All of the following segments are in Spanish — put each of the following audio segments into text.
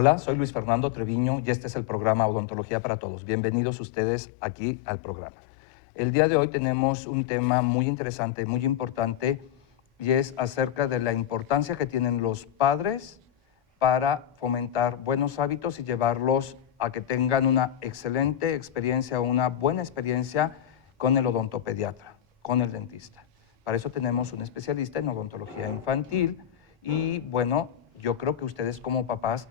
Hola, soy Luis Fernando Treviño y este es el programa Odontología para Todos. Bienvenidos ustedes aquí al programa. El día de hoy tenemos un tema muy interesante, muy importante, y es acerca de la importancia que tienen los padres para fomentar buenos hábitos y llevarlos a que tengan una excelente experiencia, una buena experiencia con el odontopediatra, con el dentista. Para eso tenemos un especialista en odontología infantil y bueno, yo creo que ustedes como papás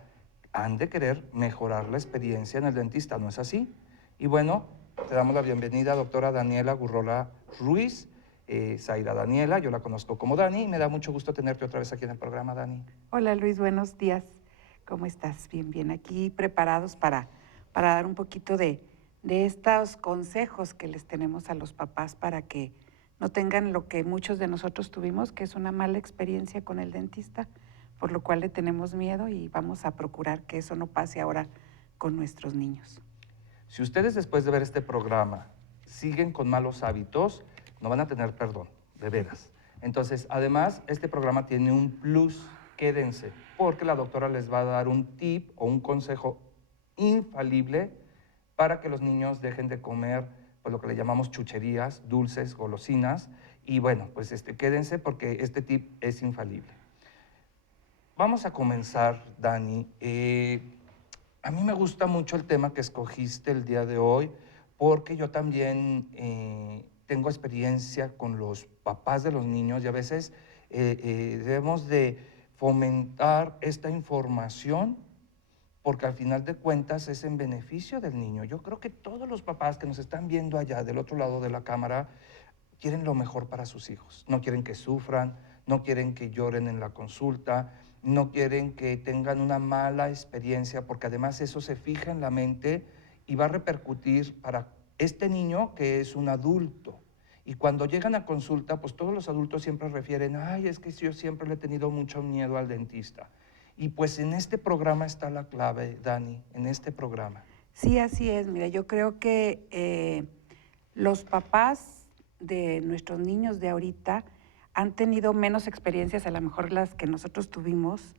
han de querer mejorar la experiencia en el dentista, ¿no es así? Y bueno, te damos la bienvenida, doctora Daniela Gurrola Ruiz, Zaira Daniela, yo la conozco como Dani, y me da mucho gusto tenerte otra vez aquí en el programa, Dani. Hola Luis, buenos días. ¿Cómo estás? Bien, bien. Aquí preparados para dar un poquito de estos consejos que les tenemos a los papás para que no tengan lo que muchos de nosotros tuvimos, que es una mala experiencia con el dentista, por lo cual le tenemos miedo y vamos a procurar que eso no pase ahora con nuestros niños. Si ustedes después de ver este programa siguen con malos hábitos, no van a tener perdón, de veras. Entonces, además, este programa tiene un plus, quédense, porque la doctora les va a dar un tip o un consejo infalible para que los niños dejen de comer pues, lo que le llamamos chucherías, dulces, golosinas, y bueno, pues quédense porque este tip es infalible. Vamos a comenzar, Dani. A mí me gusta mucho el tema que escogiste el día de hoy, porque yo también tengo experiencia con los papás de los niños y a veces debemos de fomentar esta información porque al final de cuentas es en beneficio del niño. Yo creo que todos los papás que nos están viendo allá del otro lado de la cámara quieren lo mejor para sus hijos. No quieren que sufran, no quieren que lloren en la consulta, no quieren que tengan una mala experiencia, porque además eso se fija en la mente y va a repercutir para este niño que es un adulto. Y cuando llegan a consulta, pues todos los adultos siempre refieren, ay, es que yo siempre le he tenido mucho miedo al dentista. Y pues en este programa está la clave, Dani, en este programa. Sí, así es. Mira, yo creo que los papás de nuestros niños de ahorita han tenido menos experiencias, a lo mejor las que nosotros tuvimos,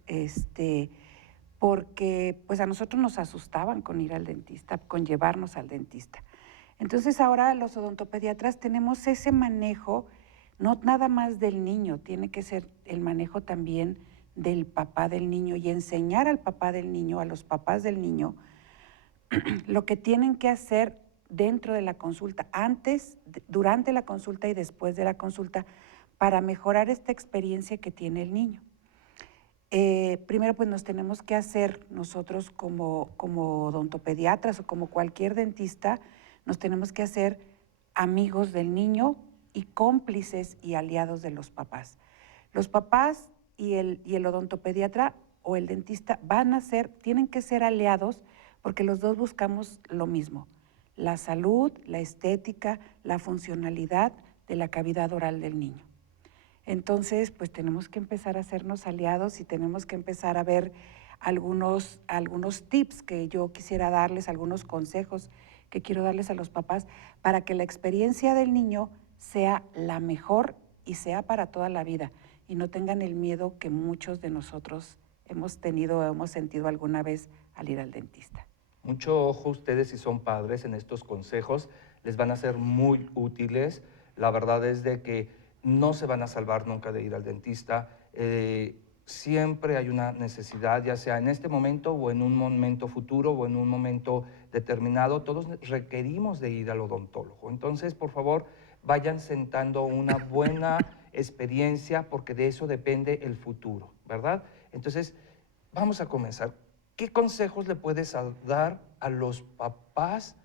porque pues a nosotros nos asustaban con ir al dentista, con llevarnos al dentista. Entonces ahora los odontopediatras tenemos ese manejo, no nada más del niño, tiene que ser el manejo también del papá del niño y enseñar al papá del niño, a los papás del niño, lo que tienen que hacer dentro de la consulta, antes, durante la consulta y después de la consulta, para mejorar esta experiencia que tiene el niño. Primero, pues nos tenemos que hacer nosotros como odontopediatras o como cualquier dentista, nos tenemos que hacer amigos del niño y cómplices y aliados de los papás. Los papás y el odontopediatra o el dentista tienen que ser aliados porque los dos buscamos lo mismo, la salud, la estética, la funcionalidad de la cavidad oral del niño. Entonces, pues tenemos que empezar a hacernos aliados y tenemos que empezar a ver algunos tips que yo quisiera darles, algunos consejos que quiero darles a los papás para que la experiencia del niño sea la mejor y sea para toda la vida y no tengan el miedo que muchos de nosotros hemos tenido o hemos sentido alguna vez al ir al dentista. Mucho ojo ustedes si son padres en estos consejos, les van a ser muy útiles. La verdad es de que no se van a salvar nunca de ir al dentista. Siempre hay una necesidad, ya sea en este momento o en un momento futuro o en un momento determinado, todos requerimos de ir al odontólogo. Entonces, por favor, vayan sentando una buena experiencia porque de eso depende el futuro, ¿verdad? Entonces, vamos a comenzar. ¿Qué consejos le puedes dar a los papás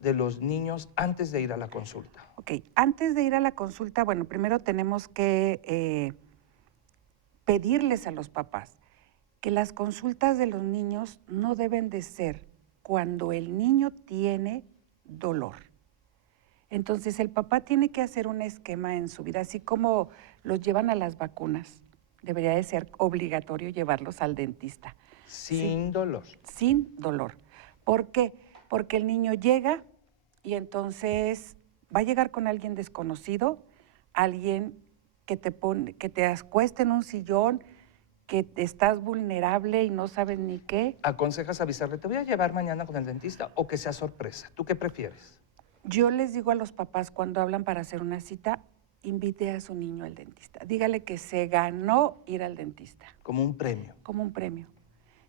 de los niños antes de ir a la consulta? Ok, antes de ir a la consulta, bueno, primero tenemos que pedirles a los papás que las consultas de los niños no deben de ser cuando el niño tiene dolor. Entonces el papá tiene que hacer un esquema en su vida, así como los llevan a las vacunas. Debería de ser obligatorio llevarlos al dentista. ¿Sí? Sin dolor. Sin dolor. ¿Por qué? Porque el niño llega y entonces va a llegar con alguien desconocido, alguien que te acueste en un sillón, que estás vulnerable y no sabes ni qué. ¿Aconsejas avisarle, te voy a llevar mañana con el dentista o que sea sorpresa? ¿Tú qué prefieres? Yo les digo a los papás cuando hablan para hacer una cita, invite a su niño al dentista. Dígale que se ganó ir al dentista. Como un premio. Como un premio.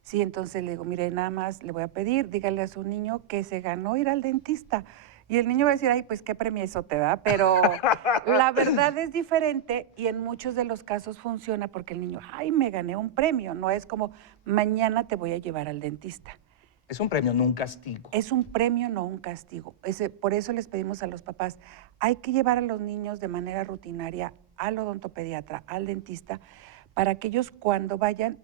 Sí, entonces le digo, mire, nada más le voy a pedir, dígale a su niño que se ganó ir al dentista. Y el niño va a decir, ay, pues qué premio eso te da, pero la verdad es diferente y en muchos de los casos funciona porque el niño, ay, me gané un premio, no es como mañana te voy a llevar al dentista. Es un premio, no un castigo. Es un premio, no un castigo. Por eso les pedimos a los papás, hay que llevar a los niños de manera rutinaria al odontopediatra, al dentista, para que ellos cuando vayan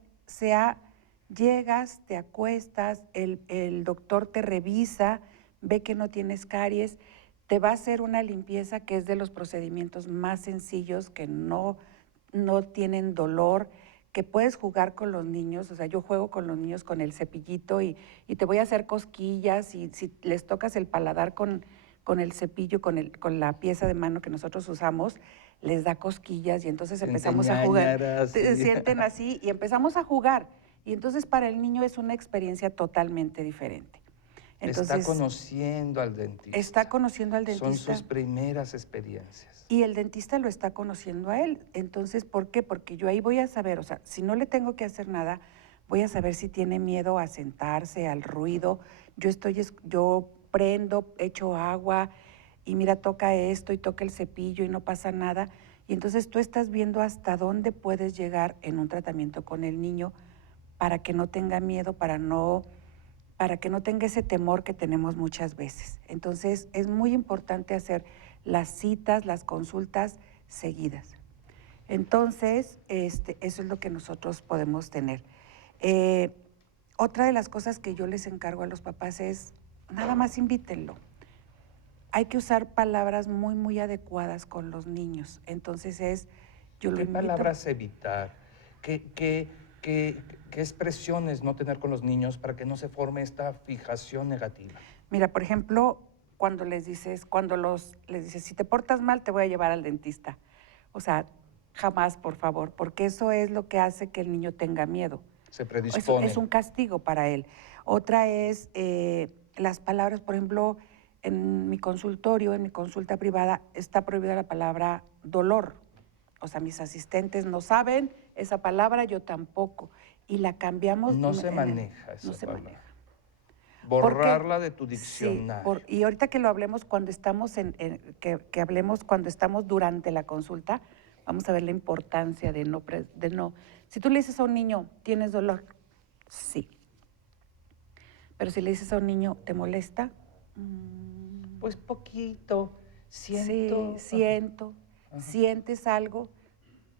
llegas, te acuestas, el doctor te revisa, ve que no tienes caries, te va a hacer una limpieza que es de los procedimientos más sencillos, que no tienen dolor, que puedes jugar con los niños. O sea, yo juego con los niños con el cepillito y te voy a hacer cosquillas, y si les tocas el paladar con el cepillo, con la pieza de mano que nosotros usamos, les da cosquillas y entonces empezamos a jugar. Se sienten así y empezamos a jugar. Y entonces para el niño es una experiencia totalmente diferente. Entonces, está conociendo al dentista. Está conociendo al dentista. Son sus primeras experiencias. Y el dentista lo está conociendo a él. Entonces, ¿por qué? Porque yo ahí voy a saber, o sea, si no le tengo que hacer nada, voy a saber si tiene miedo a sentarse, al ruido. Yo prendo, echo agua y mira, toca esto y toca el cepillo y no pasa nada. Y entonces tú estás viendo hasta dónde puedes llegar en un tratamiento con el niño para que no tenga miedo, para que no tenga ese temor que tenemos muchas veces. Entonces, es muy importante hacer las citas, las consultas seguidas. Entonces, eso es lo que nosotros podemos tener. Otra de las cosas que yo les encargo a los papás es, nada más invítenlo. Hay que usar palabras muy, muy adecuadas con los niños. Entonces yo lo ¿Qué invito. palabras evitar? ¿Qué expresiones no tener con los niños para que no se forme esta fijación negativa? Mira, por ejemplo, cuando les dices, si te portas mal, te voy a llevar al dentista. O sea, jamás, por favor, porque eso es lo que hace que el niño tenga miedo. Se predispone. Es un castigo para él. Otra es las palabras, por ejemplo, en mi consultorio, en mi consulta privada, está prohibida la palabra dolor. O sea, mis asistentes no saben esa palabra, yo tampoco. Y la cambiamos. No se maneja esa palabra. Maneja. Borrarla de tu diccionario. Sí, y ahorita que lo hablemos cuando estamos que hablemos cuando estamos durante la consulta, vamos a ver la importancia de no. Si tú le dices a un niño, ¿tienes dolor? Sí. Pero si le dices a un niño, ¿te molesta? Pues poquito, siento. Sí, siento. Ajá. Sientes algo,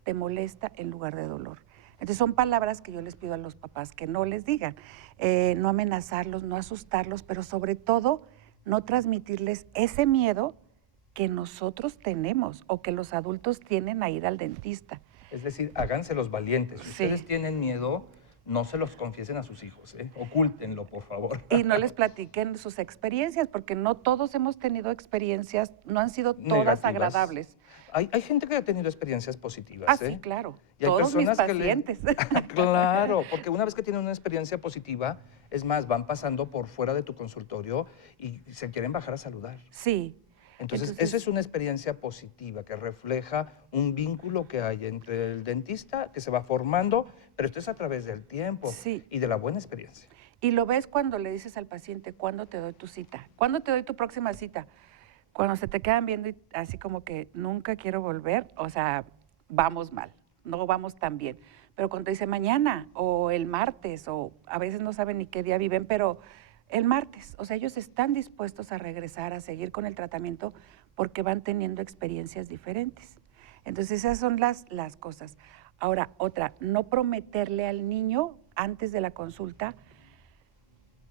te molesta en lugar de dolor. Entonces son palabras que yo les pido a los papás que no les digan, no amenazarlos, no asustarlos, pero sobre todo no transmitirles ese miedo que nosotros tenemos o que los adultos tienen a ir al dentista. Es decir, háganse los valientes. Si ustedes tienen miedo, no se los confiesen a sus hijos, ocúltenlo, por favor. Y no les platiquen sus experiencias, porque no todos hemos tenido experiencias, no han sido todas negativas, agradables. Hay gente que ha tenido experiencias positivas. Ah, sí, claro. Y hay todos mis personas pacientes. Claro, porque una vez que tienen una experiencia positiva, es más, van pasando por fuera de tu consultorio y se quieren bajar a saludar. Sí. Entonces, esa es una experiencia positiva que refleja un vínculo que hay entre el dentista que se va formando, pero esto es a través del tiempo y de la buena experiencia. Y lo ves cuando le dices al paciente, ¿cuándo te doy tu cita? ¿Cuándo te doy tu próxima cita? Cuando se te quedan viendo y así como que nunca quiero volver, o sea, vamos mal, no vamos tan bien. Pero cuando te dice mañana o el martes, o a veces no saben ni qué día viven, pero el martes, o sea, ellos están dispuestos a regresar, a seguir con el tratamiento porque van teniendo experiencias diferentes. Entonces, esas son las cosas. Ahora, otra, no prometerle al niño antes de la consulta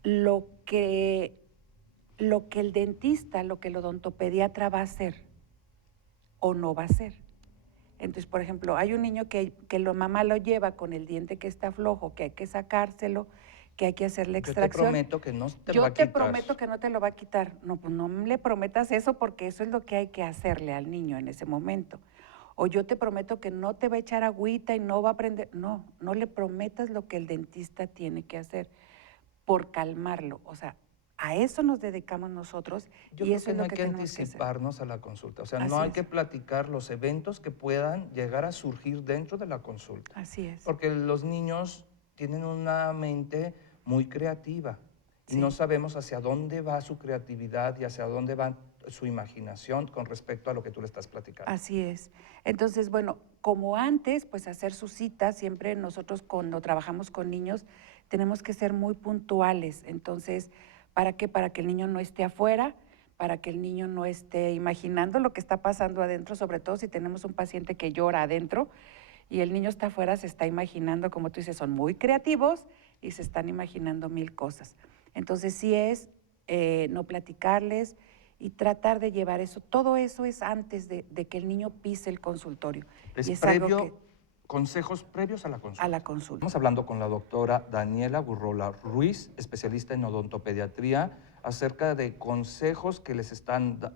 lo que el dentista, lo que el odontopediatra va a hacer o no va a hacer. Entonces, por ejemplo, hay un niño que la mamá lo lleva con el diente que está flojo, que hay que sacárselo, que hay que hacerle extracción. Yo te prometo que no te lo va a quitar. Yo te prometo que no te lo va a quitar. No, pues no le prometas eso porque eso es lo que hay que hacerle al niño en ese momento. o yo te prometo que no te va a echar agüita y no va a aprender. No, no le prometas lo que el dentista tiene que hacer por calmarlo. O sea, a eso nos dedicamos nosotros Yo y creo eso que es no lo hay que que tenemos que hacer. anticiparnos a la consulta. O sea, no Así hay es, que platicar los eventos que puedan llegar a surgir dentro de la consulta. así es. Porque los niños tienen una mente muy creativa y no Sí. sabemos hacia dónde va su creatividad y hacia dónde va su imaginación con respecto a lo que tú le estás platicando. Así es. Entonces, bueno, como antes, pues hacer su cita, siempre nosotros cuando trabajamos con niños tenemos que ser muy puntuales. Entonces, ¿para qué? Para que el niño no esté afuera, para que el niño no esté imaginando lo que está pasando adentro, sobre todo si tenemos un paciente que llora adentro y el niño está afuera, se está imaginando, como tú dices, son muy creativos y se están imaginando mil cosas. Entonces, sí es no platicarles, y tratar de llevar eso. Todo eso es antes de que el niño pise el consultorio. Es Y es algo previo, que consejos previos a la a consulta. la consulta. Estamos hablando con la doctora Daniela Gurrola Ruiz, especialista en odontopediatría, acerca de consejos que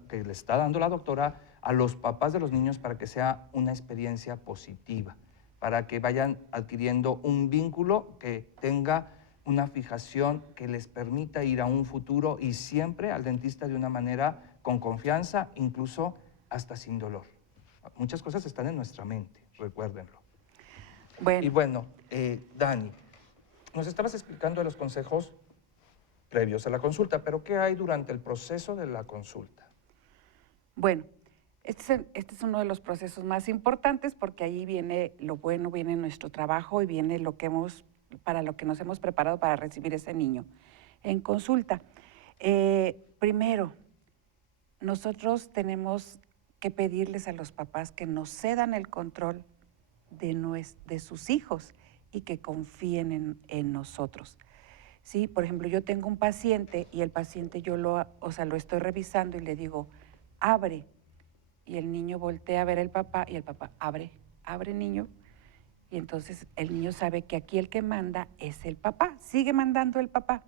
que le está dando la doctora a los papás de los niños para que sea una experiencia positiva, para que vayan adquiriendo un vínculo que tenga una fijación que les permita ir a un futuro y siempre al dentista de una manera con confianza, incluso hasta sin dolor. Muchas cosas están en nuestra mente, recuérdenlo. Bueno, Y bueno, Dani, nos estabas explicando de los consejos previos a la consulta, pero ¿qué hay durante el proceso de la consulta? bueno, este es uno de los procesos más importantes porque ahí viene lo bueno, viene nuestro trabajo y viene lo que para lo que nos hemos preparado para recibir ese niño en consulta. Primero, nosotros tenemos que pedirles a los papás que nos cedan el control de sus hijos y que confíen en nosotros. Sí, por ejemplo, yo tengo un paciente y el paciente lo estoy revisando y le digo, abre. Y el niño voltea a ver al papá y el papá, abre, abre niño. Y entonces el niño sabe que aquí el que manda es el papá, sigue mandando el papá.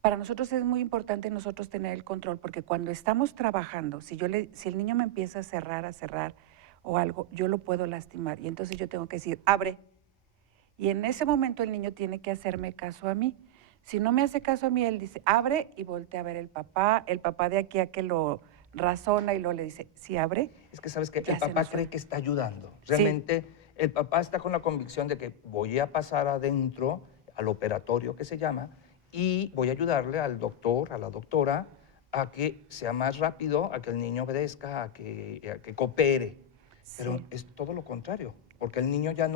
Para nosotros es muy importante nosotros tener el control porque cuando estamos trabajando, si el niño me empieza a cerrar o algo, yo lo puedo lastimar y entonces yo tengo que decir, abre. Y en ese momento el niño tiene que hacerme caso a mí. Si no me hace caso a mí, él dice, abre y voltea a ver el papá de aquí a que lo razona y luego le dice, si abre, Es que sabes que el ya se papá nos cree fue. que está ayudando. Sí, Realmente el papá está con la convicción de que voy a pasar adentro, al operatorio que se llama, y voy a ayudarle al doctor, a la doctora, a que sea más rápido, a que el niño obedezca, a que coopere. Pero sí, es todo lo contrario, porque el niño ya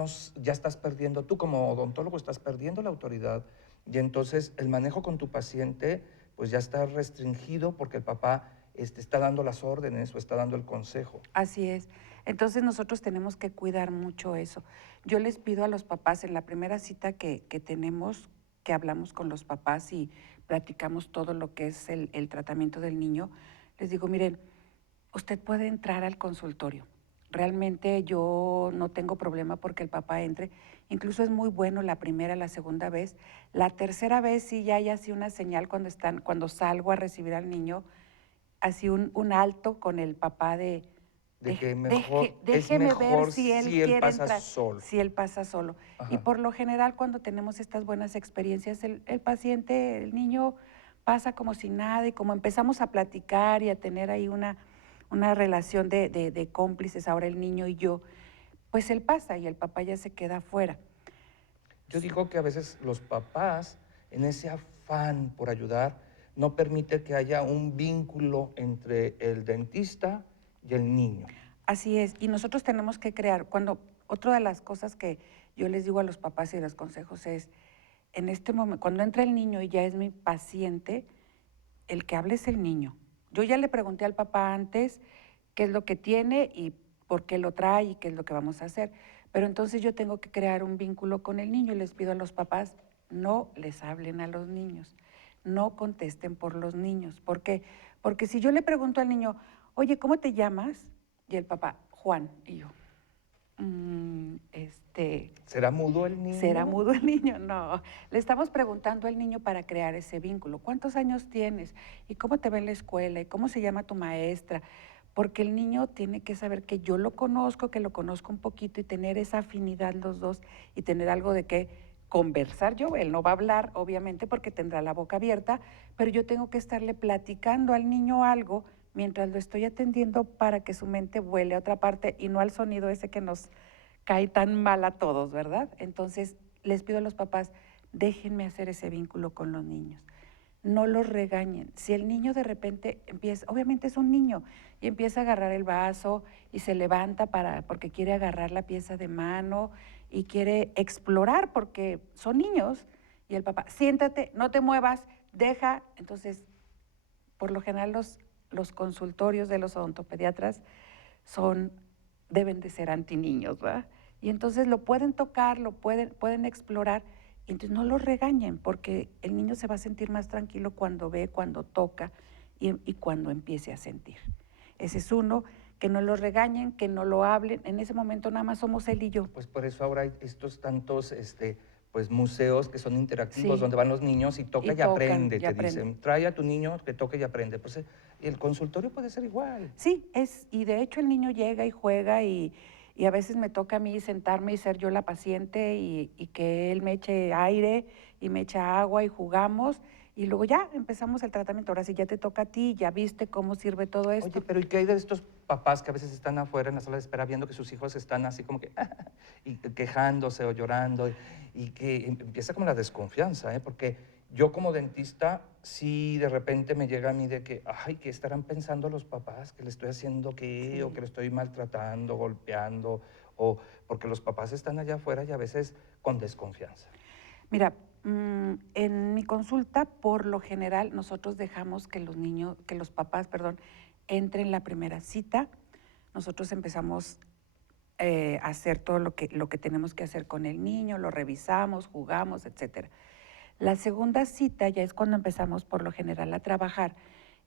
estás perdiendo, tú como odontólogo estás perdiendo la autoridad y entonces el manejo con tu paciente pues ya está restringido porque el papá está dando las órdenes o está dando el consejo. así es. Entonces nosotros tenemos que cuidar mucho eso. Yo les pido a los papás en la primera cita que tenemos, que hablamos con los papás y platicamos todo lo que es el tratamiento del niño, les digo, miren, usted puede entrar al consultorio. Realmente yo no tengo problema porque el papá entre. Incluso es muy bueno la primera, la segunda vez. La tercera vez sí ya hay así una señal cuando salgo a recibir al niño, así un alto con el papá De que es déjeme ver mejor si él si él quiere pasa entrar, solo. si él pasa solo. Y Ajá. por lo general cuando tenemos estas buenas experiencias, el paciente, el niño pasa como si nada y como empezamos a platicar y a tener ahí una relación de cómplices, ahora el niño y yo, pues él pasa y el papá ya se queda afuera. Yo digo que a veces los papás, en ese afán por ayudar, no permiten que haya un vínculo entre el dentista y el niño. Así es, y nosotros tenemos que crear, otra de las cosas que yo les digo a los papás y los consejos es, en este momento, cuando entra el niño y ya es mi paciente, el que hable es el niño. Yo ya le pregunté al papá antes qué es lo que tiene y por qué lo trae y qué es lo que vamos a hacer. Pero entonces yo tengo que crear un vínculo con el niño y les pido a los papás, no les hablen a los niños, no contesten por los niños. ¿Por qué? Porque si yo le pregunto al niño, oye, ¿cómo te llamas? Y el papá, Juan. Y yo, ¿Será mudo el ¿será niño? mudo el niño? No, le estamos preguntando al niño para crear ese vínculo. ¿Cuántos años tienes? ¿Y cómo te va en la escuela? ¿Y cómo se llama tu maestra? porque el niño tiene que saber que yo lo conozco, que lo conozco un poquito y tener esa afinidad los dos y tener algo de qué conversar yo. Él no va a hablar, obviamente, porque tendrá la boca abierta, pero yo tengo que estarle platicando al niño algo mientras lo estoy atendiendo para que su mente vuele a otra parte y no al sonido ese que nos cae tan mal a todos, ¿verdad? Entonces, les pido a los papás, déjenme hacer ese vínculo con los niños. No los regañen. Si el niño de repente empieza, obviamente es un niño, y empieza a agarrar el vaso y se levanta porque quiere agarrar la pieza de mano y quiere explorar porque son niños, y el papá, siéntate, no te muevas, deja. Entonces, por lo general los consultorios de los odontopediatras deben de ser antiniños, ¿verdad? Y entonces lo pueden tocar, pueden explorar, y entonces no los regañen, porque el niño se va a sentir más tranquilo cuando ve, cuando toca y cuando empiece a sentir. Ese es uno, que no lo regañen, que no lo hablen. En ese momento nada más somos él y yo. Pues por eso ahora hay estos tantos pues museos que son interactivos, Sí. donde van los niños y toca y, tocan, aprende, y te aprende. dicen. Trae a tu niño que toque y aprende. Pues el consultorio puede ser igual. Sí, y de hecho el niño llega y juega y a veces me toca a mí sentarme y ser yo la paciente y que él me eche aire y me echa agua y jugamos y luego ya empezamos el tratamiento. Ahora sí ya te toca a ti, ya viste cómo sirve todo esto. Oye, pero ¿y qué hay de estos papás que a veces están afuera en la sala de espera viendo que sus hijos están así como que y quejándose o llorando y que empieza como la desconfianza, ¿eh? Porque yo como dentista sí de repente me llega a mí de que, ay, ¿qué estarán pensando los papás? ¿Que le estoy haciendo qué? Sí. O que le estoy maltratando, golpeando, o porque los papás están allá afuera y a veces con desconfianza. Mira, en mi consulta, por lo general, nosotros dejamos que los papás, perdón, entren la primera cita. Nosotros empezamos a hacer todo lo que tenemos que hacer con el niño, lo revisamos, jugamos, etcétera. La segunda cita ya es cuando empezamos, por lo general, a trabajar.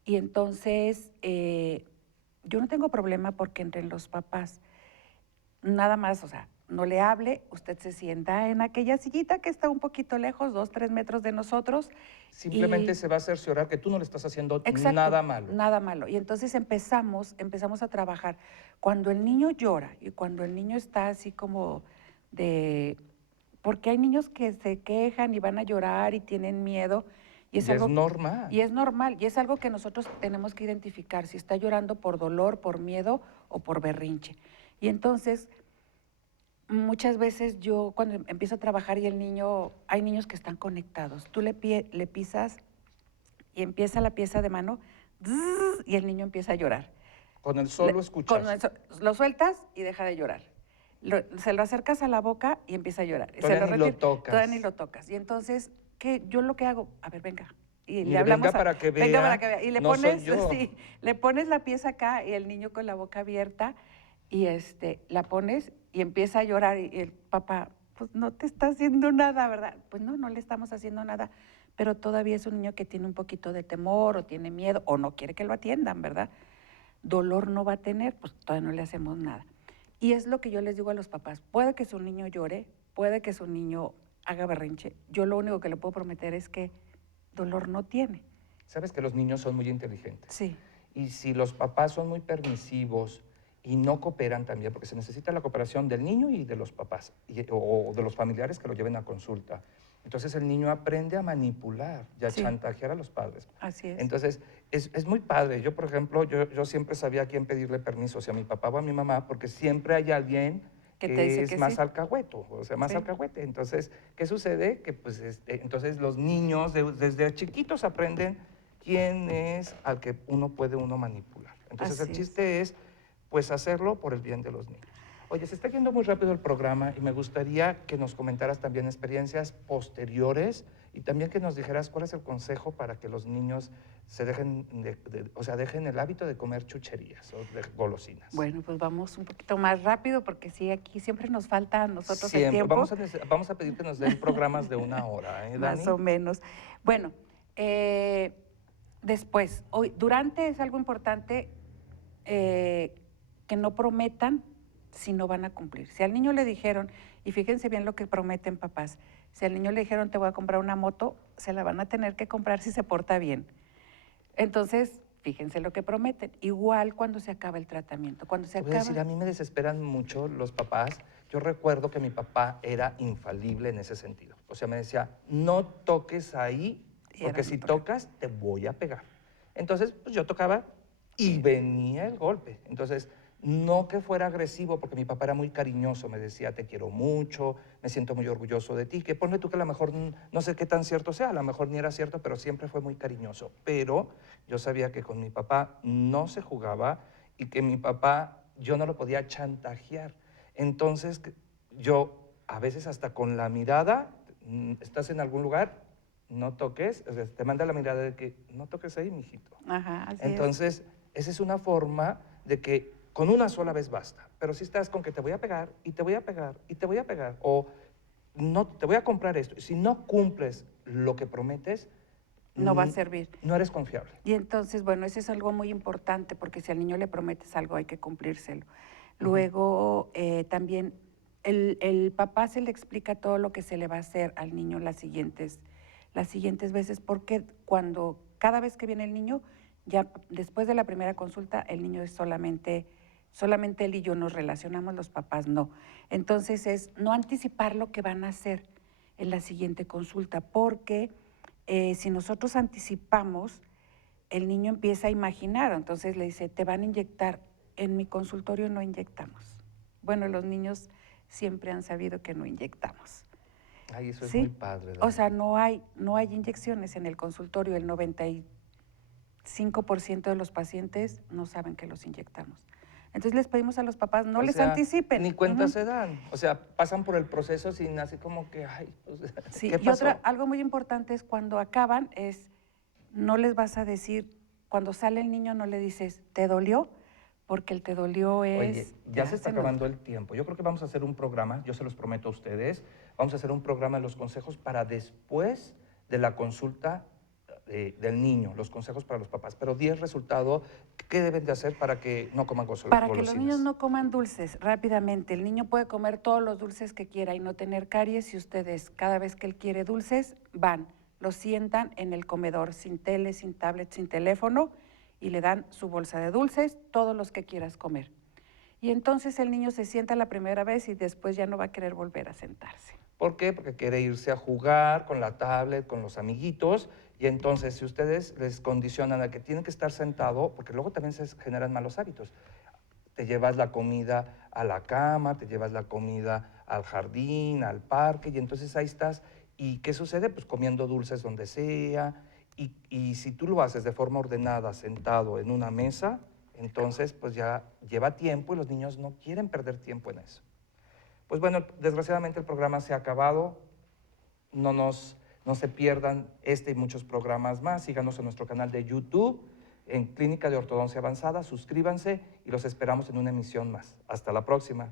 Y entonces, yo no tengo problema porque entren los papás. Nada más, o sea, no le hable, usted se sienta en aquella sillita que está un poquito lejos, 2, 3 metros de nosotros. Simplemente Y, se va a cerciorar que tú no le estás haciendo exacto, nada malo. nada malo. Y entonces empezamos a trabajar. Cuando el niño llora y cuando el niño está así como de... Porque hay niños que se quejan y van a llorar y tienen miedo. Y es algo, normal. y es normal, y es algo que nosotros tenemos que identificar, si está llorando por dolor, por miedo o por berrinche. Y entonces, muchas veces yo cuando empiezo a trabajar y hay niños que están conectados, tú le pisas y empieza la pieza de mano y el niño empieza a llorar. Con el solo escuchar. Lo sueltas y deja de llorar. Se lo acercas a la boca y empieza a llorar. Todavía ni lo tocas. Todavía ni lo tocas. Y entonces, yo lo que hago, a ver, venga. Y Mire, le hablamos venga para que vea, venga para que vea. Y le no pones, soy yo. sí, le pones la pieza acá y el niño con la boca abierta y la pones y empieza a llorar y el papá, pues no te está haciendo nada, ¿verdad? Pues no, no le estamos haciendo nada, pero todavía es un niño que tiene un poquito de temor o tiene miedo o no quiere que lo atiendan, ¿verdad? Dolor no va a tener, pues todavía no le hacemos nada. Y es lo que yo les digo a los papás, puede que su niño llore, puede que su niño haga berrinche, yo lo único que le puedo prometer es que dolor no tiene. Sabes que los niños son muy inteligentes. Sí. Y si los papás son muy permisivos y no cooperan también, porque se necesita la cooperación del niño y de los papás, o de los familiares que lo lleven a consulta. Entonces el niño aprende a manipular y a Sí. chantajear a los padres. Así es. Entonces es muy padre. Yo, por ejemplo, yo siempre sabía a quién pedirle permiso, si a mi papá o a mi mamá, porque siempre hay alguien Que te que dice es que más sí. alcahueto, o sea, más Sí. alcahuete. Entonces, ¿qué sucede? Que pues entonces los niños desde chiquitos aprenden quién es al que uno puede manipular. Entonces Así el chiste es pues hacerlo por el bien de los niños. Oye, se está yendo muy rápido el programa y me gustaría que nos comentaras también experiencias posteriores y también que nos dijeras cuál es el consejo para que los niños se dejen dejen el hábito de comer chucherías o de golosinas. Bueno, pues vamos un poquito más rápido porque sí, aquí siempre nos falta a nosotros el Siempre. tiempo. Vamos a pedir que nos den programas de 1 hora, ¿eh, Dani? Más o menos. Bueno, después, durante es algo importante que no prometan si no van a cumplir. Si al niño le dijeron, y fíjense bien lo que prometen papás, si al niño le dijeron te voy a comprar una moto, se la van a tener que comprar si se porta bien. Entonces, fíjense lo que prometen. Igual cuando se acaba el tratamiento. Cuando se Te voy a decir, acaba, a mí me desesperan mucho los papás. Yo recuerdo que mi papá era infalible en ese sentido. O sea, me decía, no toques ahí, Y era porque mi si problema. tocas, te voy a pegar. Entonces, pues yo tocaba y venía el golpe. Entonces, no que fuera agresivo, porque mi papá era muy cariñoso, me decía, te quiero mucho, me siento muy orgulloso de ti, que ponle tú que a lo mejor, no sé qué tan cierto sea, a lo mejor ni era cierto, pero siempre fue muy cariñoso. Pero yo sabía que con mi papá no se jugaba y que mi papá yo no lo podía chantajear. Entonces, yo a veces hasta con la mirada, estás en algún lugar, no toques, o sea, te manda la mirada de que no toques ahí, mijito. Ajá, así es. Entonces, esa es una forma de que con una sola vez basta. Pero si estás con que te voy a pegar y te voy a pegar y te voy a pegar, o no, te voy a comprar esto, si no cumples lo que prometes, No va a servir. no eres confiable. Y entonces, bueno, eso es algo muy importante porque si al niño le prometes algo hay que cumplírselo. Luego, también el papá se le explica todo lo que se le va a hacer al niño las siguientes veces, porque cada vez que viene el niño, ya después de la primera consulta, el niño es solamente él y yo nos relacionamos, los papás no. Entonces es no anticipar lo que van a hacer en la siguiente consulta, porque si nosotros anticipamos, el niño empieza a imaginar, entonces le dice, te van a inyectar. En mi consultorio no inyectamos. Bueno, los niños siempre han sabido que no inyectamos. Ay, eso es ¿Sí? muy padre. O sea, no hay inyecciones en el consultorio. El 95% de los pacientes no saben que los inyectamos. Entonces les pedimos a los papás, no O les sea, anticipen. ni cuenta se dan. O sea, pasan por el proceso sin así como que, ay, o sea, Sí, ¿qué y pasó? algo muy importante es cuando acaban, no les vas a decir, cuando sale el niño no le dices, ¿te dolió? Porque el te dolió Oye, es... ya se está acabando el tiempo. Yo creo que vamos a hacer un programa, yo se los prometo a ustedes, vamos a hacer un programa de los consejos para después de la consulta del niño, los consejos para los papás. Pero 10 resultados, ¿qué deben de hacer para que no coman Para que los golosinas? niños no coman dulces rápidamente. El niño puede comer todos los dulces que quiera y no tener caries si ustedes, cada vez que él quiere dulces, van, lo sientan en el comedor sin tele, sin tablet, sin teléfono y le dan su bolsa de dulces, todos los que quieras comer. Y entonces el niño se sienta la primera vez y después ya no va a querer volver a sentarse. ¿Por qué? Porque quiere irse a jugar con la tablet, con los amiguitos, y entonces si ustedes les condicionan a que tienen que estar sentado, porque luego también se generan malos hábitos. Te llevas la comida a la cama, te llevas la comida al jardín, al parque, y entonces ahí estás. ¿Y qué sucede? Pues comiendo dulces donde sea. Y si tú lo haces de forma ordenada, sentado en una mesa, entonces pues ya lleva tiempo y los niños no quieren perder tiempo en eso. Pues bueno, desgraciadamente el programa se ha acabado. No se pierdan este y muchos programas más. Síganos en nuestro canal de YouTube, en Clínica de Ortodoncia Avanzada. Suscríbanse y los esperamos en una emisión más. Hasta la próxima.